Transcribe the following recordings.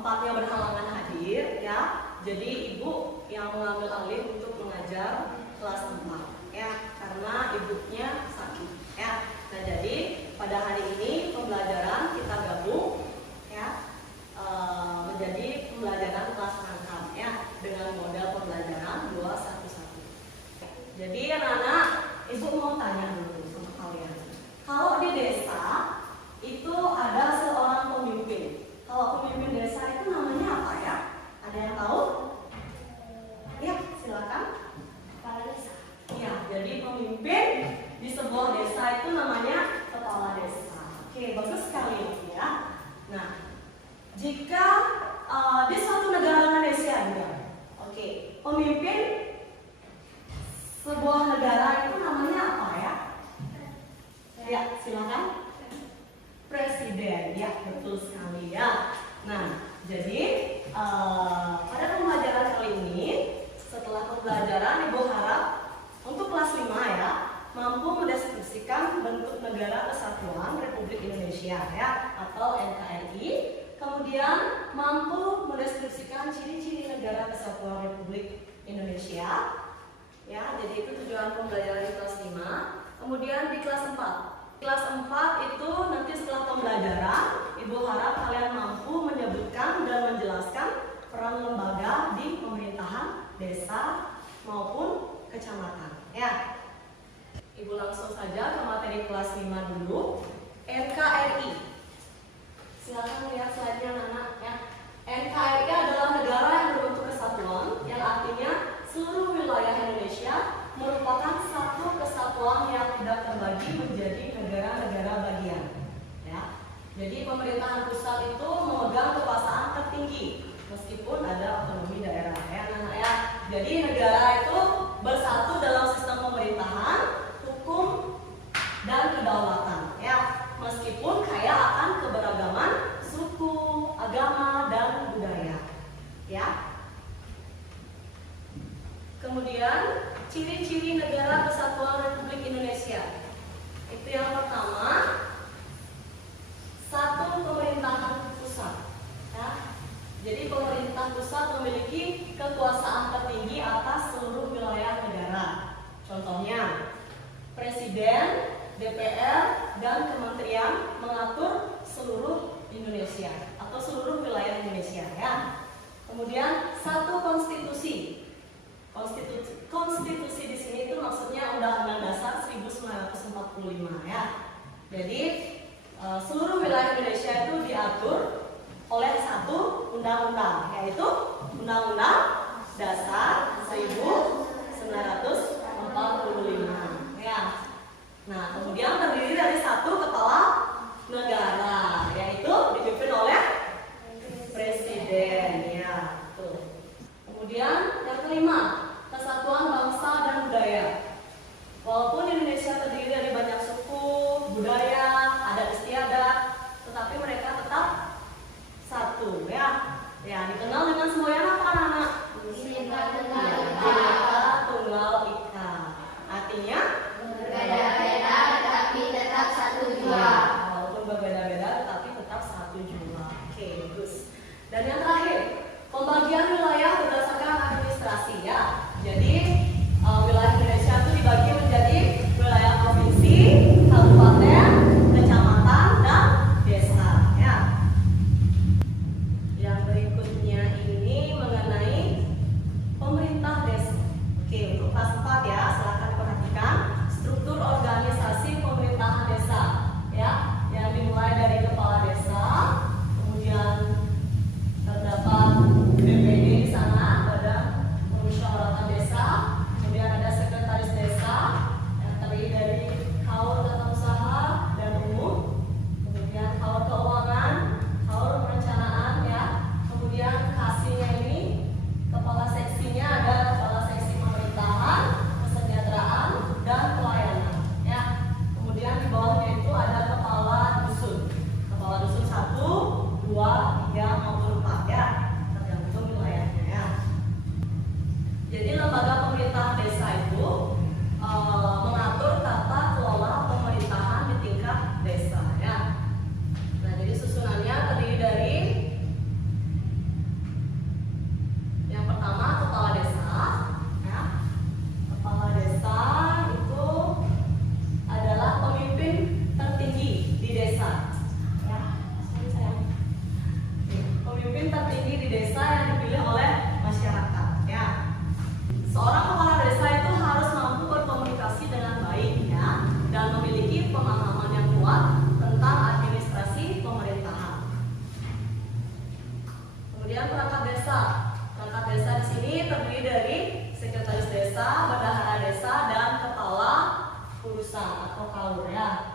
empatnya berhalangan hadir ya. Jadi ibu yang mengambil alih untuk mengajar kelas 4 ya, karena ibunya sakit ya. Nah, jadi pada hari ini pembelajaran kita gabung ya, menjadi pembelajaran kelas rangkap ya, dengan model pembelajaran 211. Jadi anak-anak, ibu mau tanya dulu sama kalian. Kalau di desa itu ada seorang pemimpin. Kalau pemimpin desa itu namanya apa ya? Ada yang tahu? Ya, silakan. Kepala desa. Iya, jadi pemimpin di sebuah desa itu namanya kepala desa. Oke, bagus sekali ya. Nah, jika di suatu negara Indonesia juga, oke, pemimpin sebuah negara itu namanya apa ya? Ya, silakan. Presiden, ya betul sekali ya. Nah, jadi pada pembelajaran kali ini, setelah pembelajaran ibu harap untuk kelas 5 ya, mampu mendeskripsikan bentuk negara kesatuan Republik Indonesia ya, atau NKRI. Kemudian mampu mendeskripsikan ciri-ciri negara kesatuan Republik Indonesia ya. Jadi itu tujuan pembelajaran di kelas 5. Kemudian di kelas 4. Kelas 4 itu nanti setelah pembelajaran, ibu harap kalian mampu menyebutkan dan menjelaskan peran lembaga di pemerintahan desa maupun kecamatan ya. Ibu langsung saja ke materi kelas 5 dulu. NKRI. Silakan lihat slide-nya anak-anak ya. NKRI adalah negara yang berbentuk kesatuan, yang artinya seluruh wilayah Indonesia merupakan satu kesatuan yang tidak terbagi menjadi negara-negara bagian ya. Jadi pemerintahan pusat itu memegang kekuasaan tertinggi meskipun ada otonomi daerah ya anak-anak ya. Jadi negara itu bersatu dalam sistem pemerintahan, hukum dan kedaulatan ya, meskipun kaya akan keberagaman suku, agama dan budaya ya. Kemudian ciri-ciri negara kesatuan Republik Indonesia. Itu yang pertama, satu pemerintahan pusat ya. Jadi pemerintah pusat memiliki kekuasaan tertinggi atas seluruh wilayah negara. Contohnya, Presiden, DPR, dan Kementerian mengatur seluruh Indonesia atau seluruh wilayah Indonesia ya. Kemudian satu konstitusi. Konstitusi di sini itu maksudnya Undang-Undang Dasar 1945 ya. Jadi seluruh wilayah Indonesia itu diatur oleh satu undang-undang, yaitu Undang-Undang Dasar 1945 ya. Nah, kemudian terdiri dari satu kepala negara, yaitu dipimpin oleh presiden ya. Tuh. Kemudian yang kelima, kesatuan bangsa dan budaya. Walaupun Indonesia terdiri dari banyak suku, budaya, adat istiadat, tetapi mereka tetap satu ya. Ya, dikenal dengan semboyan apa anak-anak? Bineka Tunggal Ika. Artinya berbeda-beda tetapi tetap satu jua. ya, walaupun berbeda-beda tetapi tetap satu jua. Oke, bagus. Dan yang terakhir, pembagian wilayah berdasarkan administrasi ya. Jadi wilayah Indonesia itu dibagi menjadi wilayah provinsi, kabupaten, kecamatan, dan desa ya. Yang berikutnya ini mengenai pemerintah desa. Oke, untuk kelas 4 ya, silakan perhatikan struktur organisasi pemerintahan desa ya, yang dimulai dari kepala desa, kemudian terdapat BPD di sana pemimpin tertinggi di desa yang dipilih oleh masyarakat. Ya, seorang kepala desa itu harus mampu berkomunikasi dengan baik, ya, dan memiliki pemahaman yang kuat tentang administrasi pemerintahan. Kemudian perangkat desa. Perangkat desa di sini terdiri dari sekretaris desa, bendahara desa, dan kepala urusan atau kalur, ya.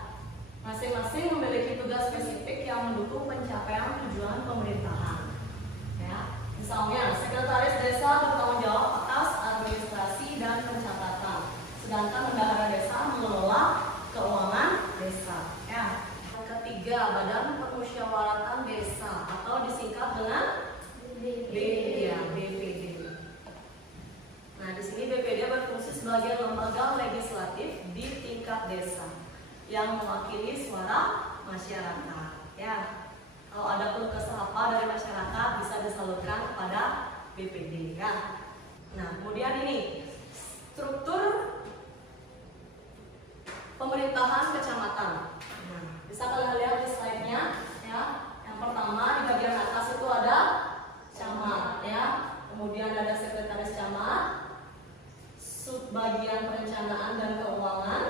Masing-masing memiliki tugas spesifik yang mendukung pencapaian tujuan pemerintahan. Ya. Misalnya, sekretaris desa bertanggung jawab atas administrasi dan pencatatan, sedangkan bendahara desa mengelola keuangan desa. Ya. Yang ketiga, Badan Permusyawaratan Desa atau disingkat dengan BPD. Nah, di sini BPD berfungsi sebagai lembaga legislatif di tingkat desa yang mewakili suara masyarakat. Ya, kalau ada keluh kesah apa dari masyarakat bisa disalurkan kepada BPD. Ya. Nah, kemudian ini struktur pemerintahan kecamatan. Nah, bisa kalian lihat di slide-nya. Ya, yang pertama di bagian atas itu ada camat, ya. Kemudian ada sekretaris camat, subbagian perencanaan dan keuangan,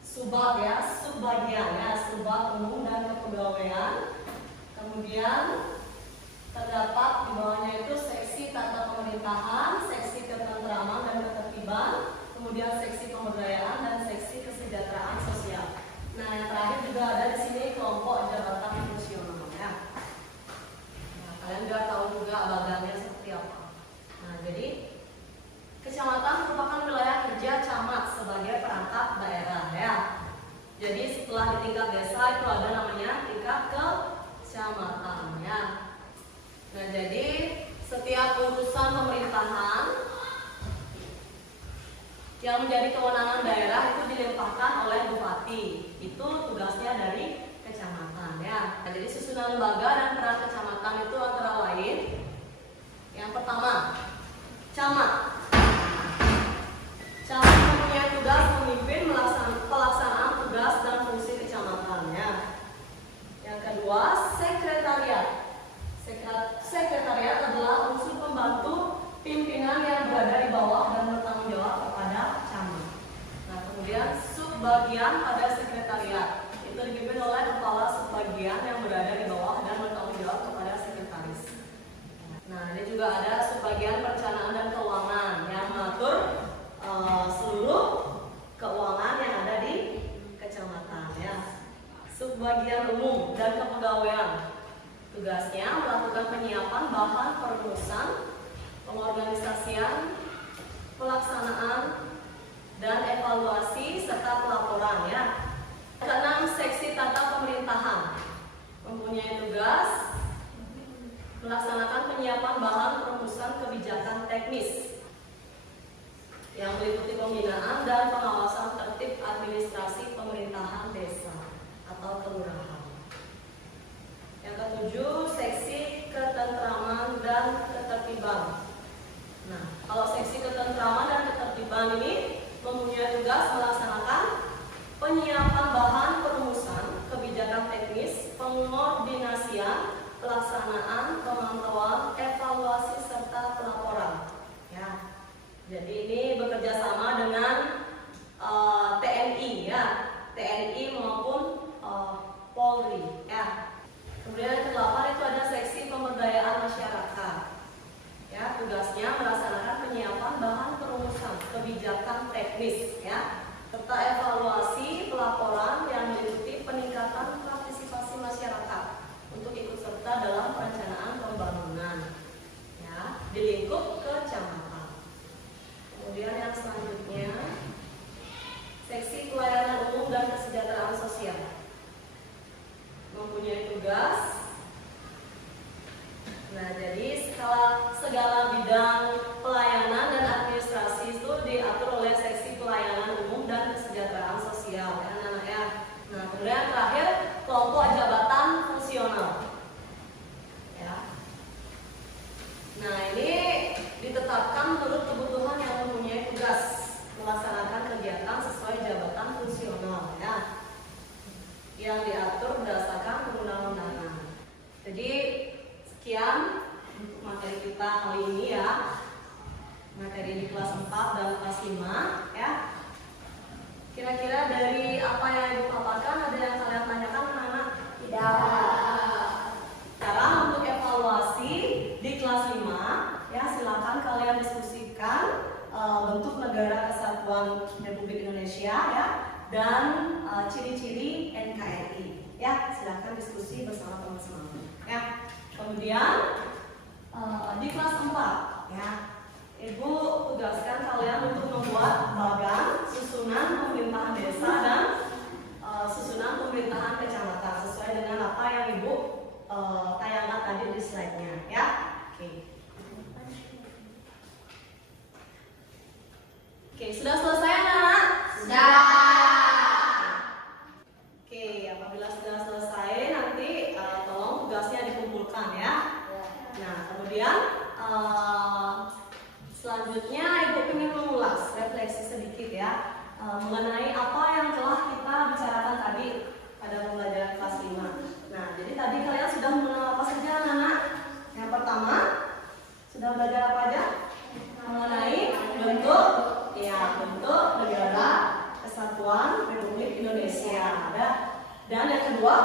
subag, ya, subbagian, ya, subag umum dan kepegawaian. Kemudian terdapat di bawahnya itu seksi tata pemerintahan, seksi ketentraman dan ketertiban, kemudian seksi pemberdayaan dan seksi kesejahteraan sosial. Nah, yang terakhir juga ada di sini kelompok jabatan fungsional, ya. Nah, kalian juga tahu juga bagannya seperti apa. Nah, jadi kecamatan merupakan wilayah kerja camat sebagai perangkat daerah, ya. Jadi setelah di tingkat desa itu ada namanya tingkat kecamatan, ya. Nah, jadi setiap urusan pemerintahan yang menjadi kewenangan daerah itu dilimpahkan oleh bupati. Itu tugasnya dari kecamatan, ya. Nah, jadi susunan lembaga dan peran kecamatan itu antara lain. Yang pertama, camat. Camat mempunyai tugas memimpin pelaksanaan tugas dan fungsi kecamatan, ya. Yang kedua, sekretariat. Sekretariat adalah unsur pembantu pimpinan yang berada di bawah dan bertanggung jawab kepada camat. Nah, kemudian subbagian pada sekretariat itu dipimpin oleh kepala subbagian yang berada di bawah dan bertanggung jawab kepada sekretaris. Nah, ini juga ada subbagian perencanaan dan keuangan yang mengatur seluruh keuangan yang ada di kecamatan, ya. Subbagian umum dan kepegawaian tugasnya melakukan penyiapan bahan perumusan, pengorganisasian, pelaksanaan, dan evaluasi serta pelaporan, ya. Keenam, seksi tata pemerintahan mempunyai tugas melaksanakan penyiapan bahan perumusan kebijakan teknis yang meliputi pembinaan dan pengawasan tertib administrasi pemerintahan desa atau kelurahan. Yang ketujuh, seksi ketentraman dan ketertiban. Nah, kalau seksi ketentraman dan ketertiban ini mempunyai tugas melaksanakan penyiapan bahan perumusan kebijakan teknis, pengordinasian, pelaksanaan, pemantauan, evaluasi serta pelaporan, ya. Jadi ini bekerja sama dengan TNI, ya, TNI maupun Polri, ya. Kemudian yang ke-8 itu ada seksi pemberdayaan masyarakat, ya. Tugasnya melaksanakan penyiapan bahan perumusan kebijakan teknis, ya, serta evaluasi pelaporan yang meliputi peningkatan partisipasi masyarakat untuk ikut serta dalam perencanaan pembangunan, ya, di lingkup kecamatan. Kemudian yang selanjutnya, seksi pelayanan umum dan kesejahteraan sosial mempunyai tugas. Nah, jadi segala bidang pelayanan dan administrasi itu diatur oleh seksi pelayanan umum dan kesejahteraan sosial, ya, anak-anak, ya. Nah, kemudian terakhir kelompok jabatan fungsional, ya. Nah, ini ditetapkan menurut kebutuhan yang mempunyai tugas melaksanakan kegiatan sesuai jabatan fungsional, ya, yang diatur berdasarkan perundang-undangan. Jadi sekian materi di kelas 4 dan kelas 5 ya. Kira-kira dari apa yang Ibu paparkan ada yang kalian tanyakan anak-anak? Tidak. Sekarang untuk evaluasi di kelas 5 ya, silakan kalian diskusikan bentuk negara kesatuan Republik Indonesia ya, dan ciri-ciri NKRI ya. Silakan diskusi bersama teman-teman ya. Kemudian di kelas 4 ya, Ibu tugaskan kalian untuk membuat bagan susunan pemerintahan desa dan susunan pemerintahan kecamatan sesuai dengan apa yang Ibu tayangkan tadi di slide-nya ya. Oke, sudah selesai anak-anak? Sudah. Oke, apabila sudah selesai nanti tolong tugasnya dikumpulkan ya. Nah, kemudian selanjutnya Ibu ingin mengulas, refleksi sedikit ya, mengenai apa yang telah kita bicarakan tadi pada pembelajaran kelas 5. Nah, jadi tadi kalian sudah mengenal apa saja anak-anak? Yang pertama, sudah belajar apa aja? Mengenai bentuk negara kesatuan Republik Indonesia. Dan yang kedua,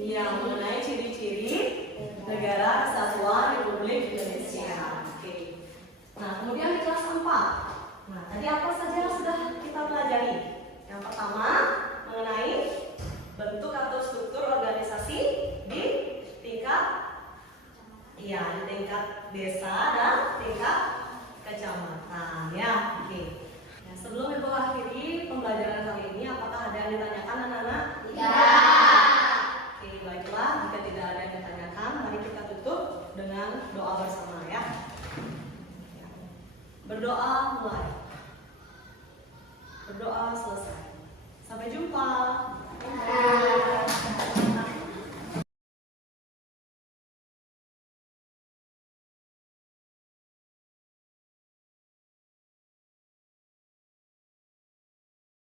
yang mengenai ciri-ciri negara kesatuan Republik Indonesia. Oke. Nah, kemudian di kelas 4. Nah, tadi apa saja yang sudah kita pelajari? Yang pertama, mengenai bentuk atau struktur organisasi di tingkat desa dan tingkat kecamatan ya. Oke. Nah, sebelum Ibu akhiri pembelajaran kali ini, apakah ada yang ditanyakan anak-anak? Tidak. Oke, baiklah. Jika tidak ada yang ditanyakan, mari kita tutup dengan doa bersama ya. Berdoa mulai. Berdoa selesai. Sampai jumpa.